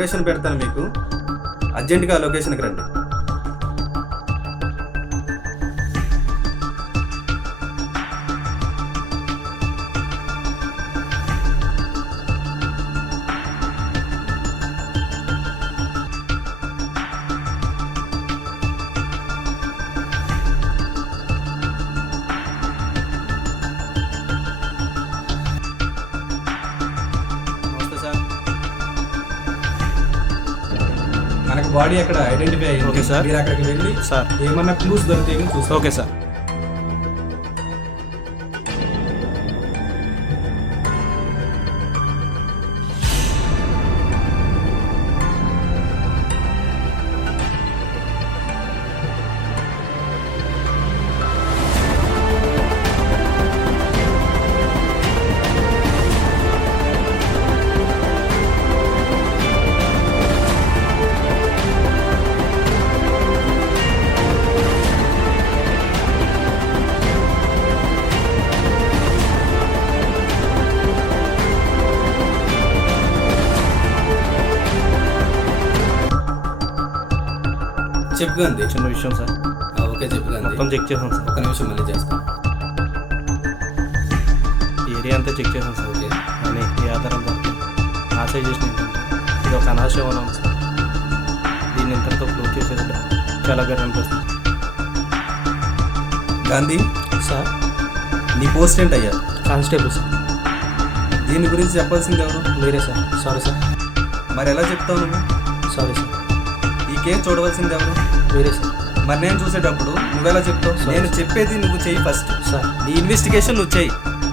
Location పెడతాను మీకు, అర్జెంటుగా ఆ లొకేషన్కి రండి. మనకు బాడీ అక్కడ ఐడెంటిఫై అయ్యింది. Okay sir. మీరు అక్కడికి వెళ్ళి సార్ ఏమన్నా క్లూస్ దొరికితే చూసుకో. Okay sir. చెప్పుకోండి. చిన్న విషయం సార్. ఓకే చెప్పుకోండి. మొత్తం చెక్ చేసాం సార్. ఒక నిమిషం మళ్ళీ చేస్తాను. ఏరియా అంతా చెక్ చేసాం సార్. ఓకే. కానీ ఈ ఆధారం ఆశయ చేసిన ఏంటంటే ఇది ఒక అనాశవనం సార్. దీన్ని ఇంతటితో క్లోజ్ చేసేది చాలా బెటర్ అనిపిస్తుంది. గాంధీ సార్ నీ పోస్ట్ ఏంటి అయ్యా? Constable sir. దీని గురించి చెప్పాల్సింది ఎవరు? మీరే సార్. Sorry sir. మరి ఎలా చెప్తావు నువ్వు? Sorry sir. ఈ కేసు చూడవలసింది ఎవరు? మీరే సార్. మరి నేను చూసేటప్పుడు నువ్వెలా చెప్తావు? నేను చెప్పేది నువ్వు చెయ్యి ఫస్ట్. సార్ నీ ఇన్వెస్టిగేషన్ నువ్వు చెయ్యి.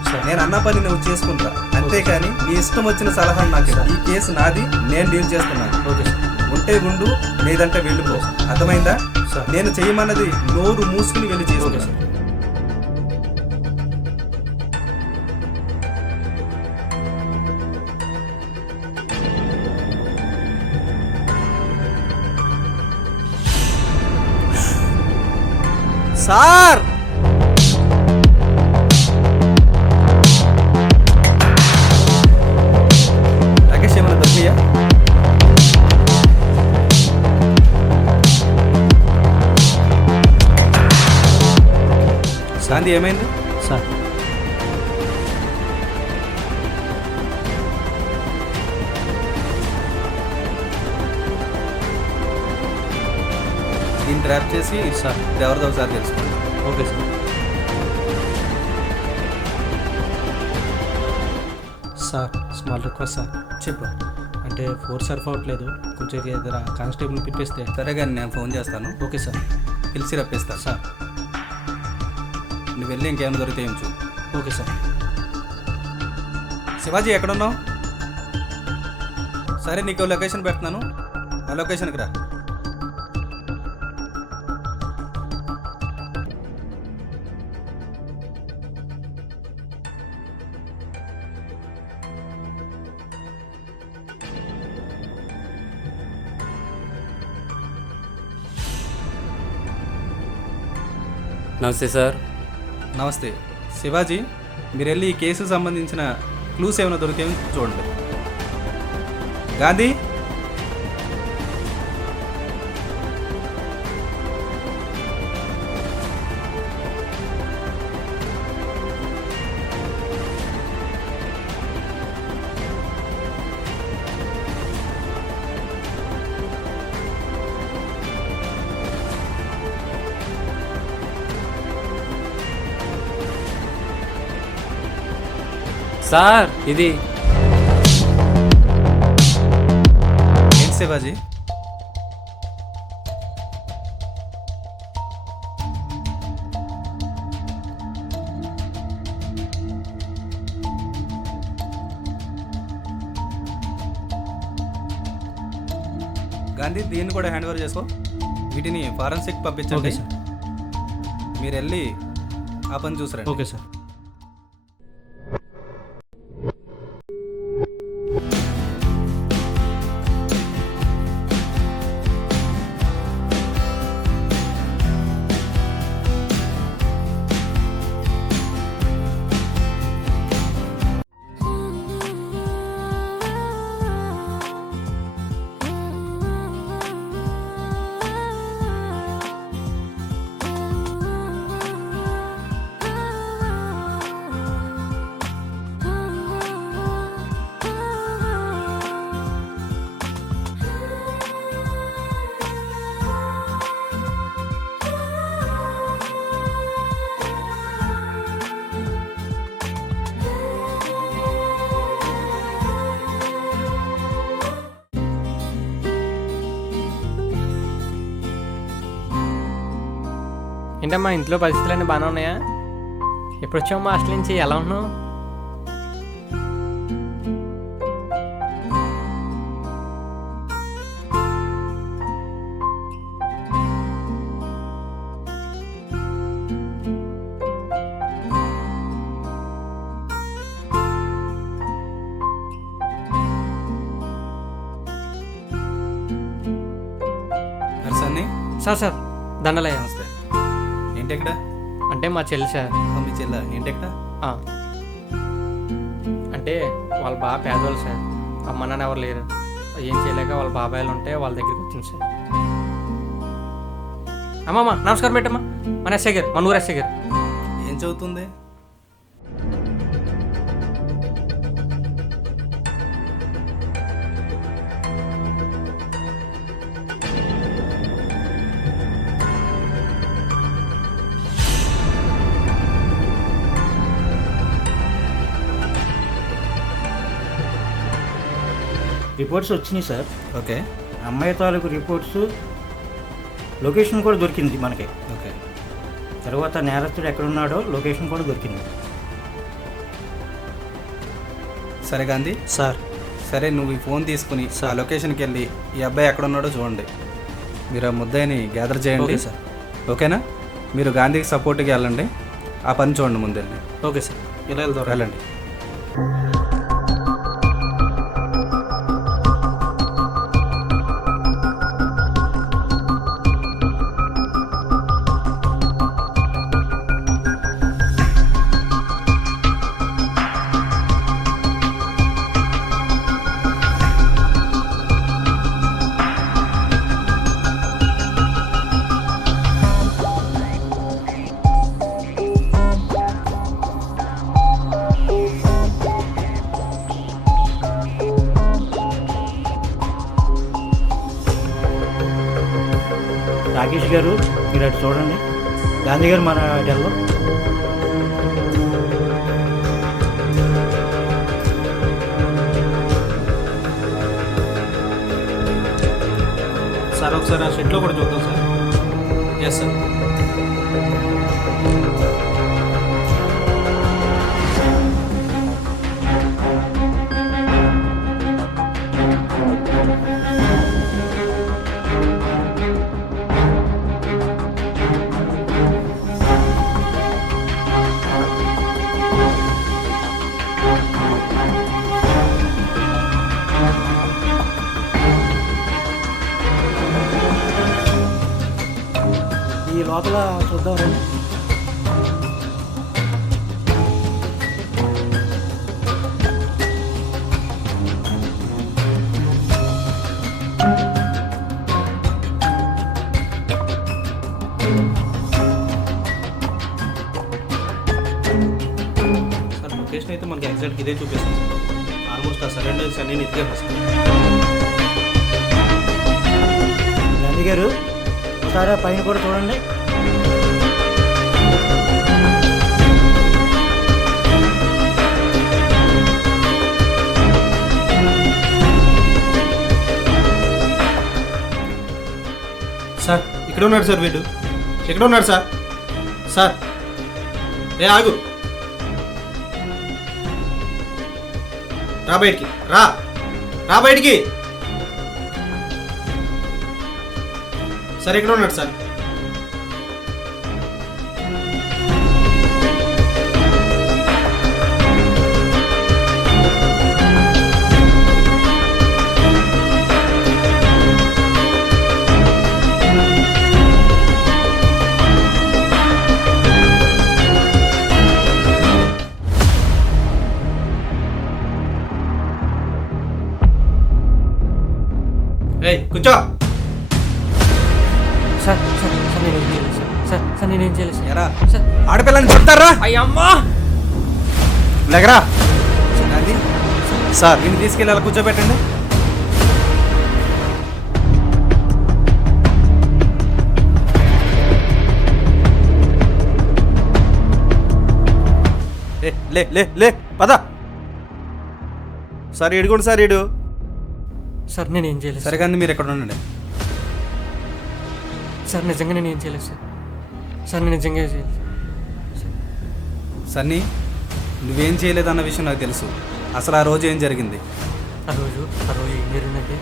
సార్ నేను అన్న పని నువ్వు చేసుకుంటా, అంతేకాని నీ ఇష్టం వచ్చిన సలహా నాకు ఇవ్వు. ఈ కేసు నాది, నేను డీల్ చేస్తున్నాను. Okay sir. ఉంటే ఉండు, లేదంటే వెళ్ళిపో. అర్థమైందా? సార్ నేను చెయ్యమన్నది నోరు మూసుకుని వెళ్ళి ఓకే చేసుకుంటా. సార్. సార్ రాకేష్ ఏమన్నా దొరికియా? శాంతి ఏమైంది? సార్ దీన్ని ట్రాప్ చేసి సార్ ఇది ఎవరిదో ఒకసారి తెలుసుకోండి. Okay sir. Sir small request sir. చెప్పు. అంటే ఫోర్స్ సర్ఫ్ అవ్వట్లేదు, కొంచెం ఏదైనా కానిస్టేబుల్ పిలిపిస్తే. సరే కానీ నేను ఫోన్ చేస్తాను. Okay sir. పిలిచి రప్పిస్తాను. సార్ నువ్వు వెళ్ళి ఇంకేమైనా దొరికితే ఏం చూ. Okay sir. శివాజీ ఎక్కడున్నావు? సరే నీకు లొకేషన్ పెడుతున్నాను, ఆ లొకేషన్కి రా. నమస్తే సార్. నమస్తే శివాజీ, మీరు వెళ్ళి ఈ కేసుకు సంబంధించిన క్లూస్ ఏమైనా దొరికేమో చూడండి. గాంధీ సార్ ఇది ఏంటి శివాజీ? గాంధీ దీన్ని కూడా హ్యాండ్ ఓవర్ చేసుకో. వీటిని ఫారెన్సిక్ పంపించండి. Okay sir. మీరు వెళ్ళి ఆ పని చూసారండి. Okay sir. ఏంటమ్మా ఇంట్లో పరిస్థితులన్నీ బాగానే ఉన్నాయా? ఎప్పుడు వచ్చావమ్మా హాస్టల్ నుంచి? ఎలా ఉన్నావు? సన్నీ, సార్ దండలయ్య. నమస్తే. ఏంటి ఎక్కడ? అంటే మా చెల్లి సార్. మీ చెల్ల ఏంటి ఎక్కడ? ఆ. అంటే వాళ్ళు బాగా పేదవాళ్ళు సార్. అమ్మ నాన్న ఎవరు లేరు. ఏం చేయలేక వాళ్ళ బాబాయిలు ఉంటే వాళ్ళ దగ్గరికి వచ్చింది సార్. అమ్మమ్మ నమస్కారం పెట్టమ్మా. మన ఎస్ఐ గారు, మన ఊరు ఎస్ఐ గారు. ఏం చదువుతుంది? రిపోర్ట్స్ వచ్చినాయి సార్. ఓకే అమ్మాయి తాలూకు రిపోర్ట్స్, లొకేషన్ కూడా దొరికింది మనకి. ఓకే. తర్వాత నేరస్తుడు ఎక్కడున్నాడో లొకేషన్ కూడా దొరికింది. సరే గాంధీ సార్ సరే, నువ్వు ఈ ఫోన్ తీసుకుని ఆ లొకేషన్కి వెళ్ళి ఈ అబ్బాయి ఎక్కడ ఉన్నాడో చూడండి. మీరు ఆ ముద్దాయిని గ్యాదర్ చేయండి. Okay sir. ఓకేనా? మీరు గాంధీకి సపోర్ట్గా వెళ్ళండి. ఆ పని చూడండి ముందెళ్ళి. ఓకే సార్, ఇలా వెళ్దాం. వెళ్ళండి. రాకేష్ గారు, మీరు అటు చూడండి. గాంధీ గారు మన డెల్లో. సార్ ఒకసారి ఆ షెట్లో కూడా చూద్దాం సార్. Yes sir. ఈ లోపల చూద్దాం రండి. సార్ లొకేషన్ అయితే మనకి ఎగ్జాక్ట్గా ఇదే చూపిస్తుంది సార్. ఆల్మోస్ట్ ఆ సరెండర్స్ అన్నీ ఇదిగే వస్తాయి. గాంధీ గారు ఒకసారి ఆ పైన కూడా చూడండి. సార్ ఇక్కడ ఉన్నాడు సార్, వీడు ఇక్కడ ఉన్నాడు సార్. సార్ ఏ ఆగు, రా బయటికి, రా రా బయటికి. సార్ ఇక్కడ ఉన్నాడు సార్. ఏయ్ కూర్చో. సార్ నేనేం చేయలేదు సార్. సార్ నేనేం చేయలేదు సార్. ఎరా, సార్ ఆడపిల్లని చెప్తారా? అయ్యమ్మా. లేకరా గాంధీ. సార్ దీన్ని తీసుకెళ్ళి అలా కూర్చోబెట్టండి. లే లే లే పద. సార్ ఇడుకోండి సార్, ఇడు. సార్ నేనేం చేయలేదు సరే గాంధీ, మీరు ఎక్కడ ఉండండి. సార్. నిజంగా నేనేం చేయలేదు సార్. సార్ నేను నిజంగా చేయాలి. సన్నీ, నువ్వేం చేయలేదన్న విషయం నాకు తెలుసు. అసలు ఆ రోజు ఏం జరిగింది? ఆ రోజు ఏం జరిగిందంటే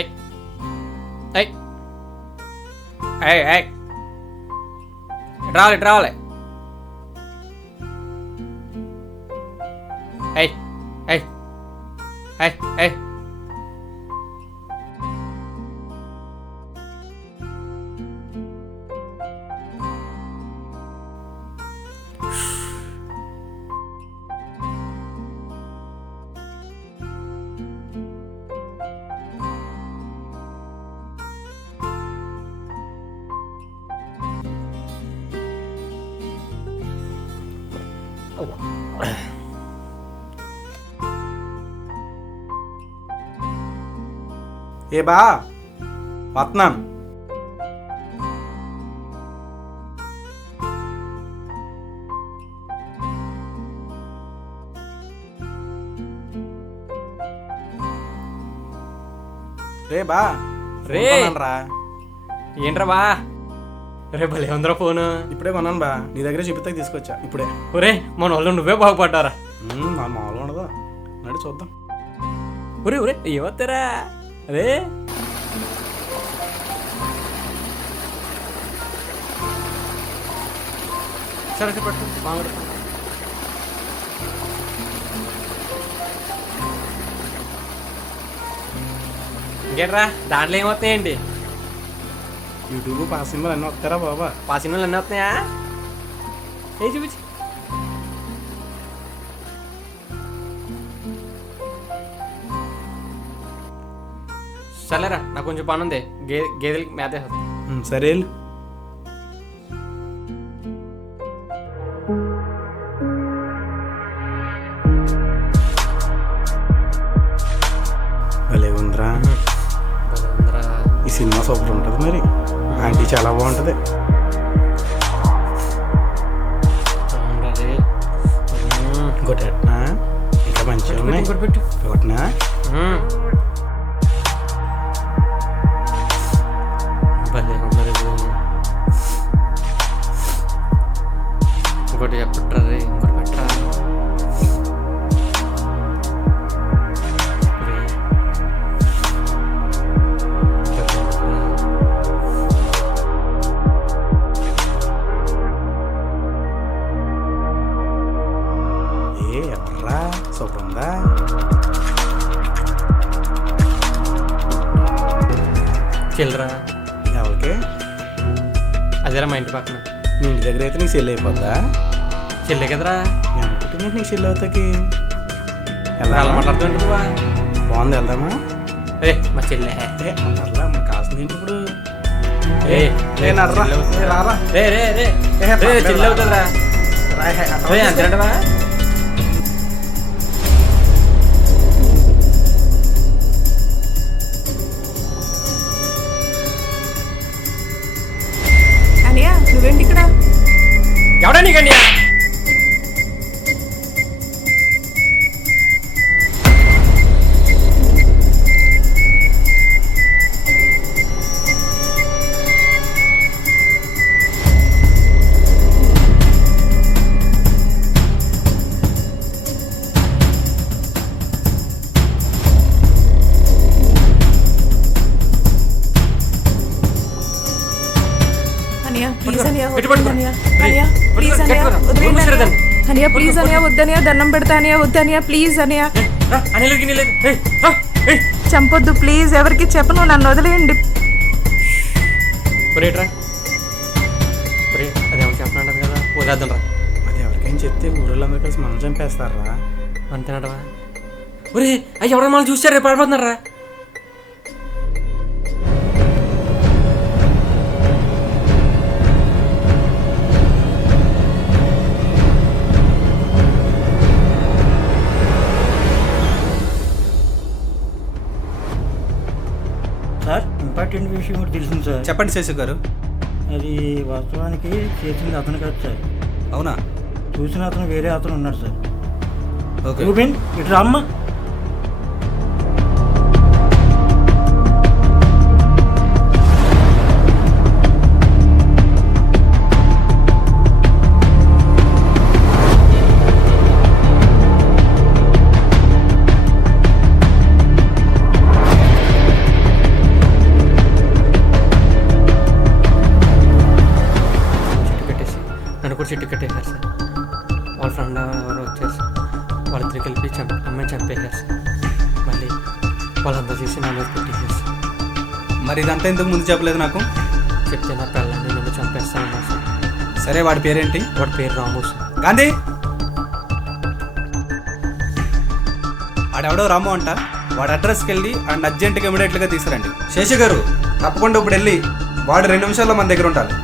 ఐ ఐ ఐ ఐ రావాలి ఐ ఐ ఐ ఐ ఏ బా వస్తున్నాం. రే బా రే. రా ఏంట్రా బా రే భలే ఉందిరా ఫోను. ఇప్పుడే కొన్నాను బా, నీ దగ్గర చూపిస్తాక తీసుకొచ్చా ఇప్పుడే. ఒరే మన వాళ్ళు నువ్వే బాగుపడ్డారా. నా మామూలు ఉండదు, నడి చూద్దాం. ఒరే ఏమవుతారా అరే సరే పట్టు మామిడి ఇంకేట్రా దాంట్లో ఏమవుతాయండి? యూట్యూబ్ పాస్ సినిమాలు అన్నీ వస్తారా బాబా? పాసినోళ్ళు అన్నీ వస్తున్నాయా? ఏ చూపించి సరేరా నాకు కొంచెం పని ఉంది. గేదెలకి మేత వేసేస్తా. సరే వెళ్ళు. భలే ఉందిరా ఈ సినిమా, సూపర్ ఉంటుంది. మరి ఆంటీ చాలా బాగుంటుంది. ఇంకోటనా ఇంకా మంచిగా ఉన్నాయి. పెట్టు ఇంకోటినా భలే ఉన్నది. ఇంకోటి చెప్పట్రా రే, ఇంకోటి పెట్టరా. ఏ ఎవర్రా సూపర్ ఉందా? చిల్లరా ఎవరికి? అదేరా మా ఇంటి పక్కన. మీ ఇంటి దగ్గర అయితే నీకు సెల్ అయిపోద్దా? చెల్లె కదరా. అనుకుంటే నీకు సెల్ అవుతాకి అలా మాట్లాడుతుంటే నువ్వా? బాగుంది, వెళ్దామా? రే మా చెల్లె అలా మనకు కాస్తుంది ఏంటి ఇప్పుడు? రే ఏ నర్రా, ఏ రారా. రే రే రే చెల్లె అవుతుందిరా. రే అంతేనంటవా? అనియా నువ్వేంటి ఇక్కడ? ఎవడా నీకండి? అనియా ప్లీజ్ అనియా పెట్టు, పెట్టు, అనియా పెట్టు. అనియా ప్లీజ్ అనియా వదిలేయండి అనియా. అనియా ప్లీజ్ అనియా వద్దనియా దండం పెడతా అనియా వద్దనియా ప్లీజ్ అనియా చంపొద్దు ప్లీజ్ ఎవరికి చెప్పను నన్ను వదిలేయండి. ఒరేట్రా ఒరే అదేమో చెప్పనంటారు కదా వదిలేద్దాం రా. అది ఎవరికైనా చెప్తే ఊళ్ళందరూ కలిసి మనం చంపేస్తారా? అంతేనటవా? ఒరే అయ్యి ఎవరైనా మనం చూసారు రేపు పడిపోతున్నారా? సార్ ఇంపార్టెంట్ విషయం కూడా తెలిసింది సార్. చెప్పండి శేషు గారు. అది వాస్తవానికి చేసింది అతను కాదు సార్. అవునా? చూసిన అతను వేరే అతను ఉన్నాడు సార్. ఓకే. రూబిన్ ఇటు రామ్మా. నన్ను కూడా చెట్టు కట్టేశారు సార్. వాళ్ళ ఫ్రెండ్ ఎవరు వచ్చారు సార్. వాళ్ళిద్దరు కలిపి అమ్మాయిని చంపేశారు సార్. మళ్ళీ వాళ్ళంతా చేసి నా మీద పెట్టేశారు సార్. మరి ఇదంతా ఇంతకు ముందు చెప్పలేదు నాకు. చెప్తే నా పిల్లల్ని నన్ను చంపేస్తానన్నారు సార్. సరే వాడి పేరేంటి? వాడి పేరు రాము సార్. గాంధీ, వాడెవడో రాము అంట. వాడి అడ్రస్కి వెళ్ళి అండ్ అర్జెంట్గా ఇమీడియట్గా తీసుకురండి. శేషు గారు తప్పకుండా ఇప్పుడు వెళ్ళి వాడు 2 నిమిషాల్లో మన దగ్గర ఉండాలి.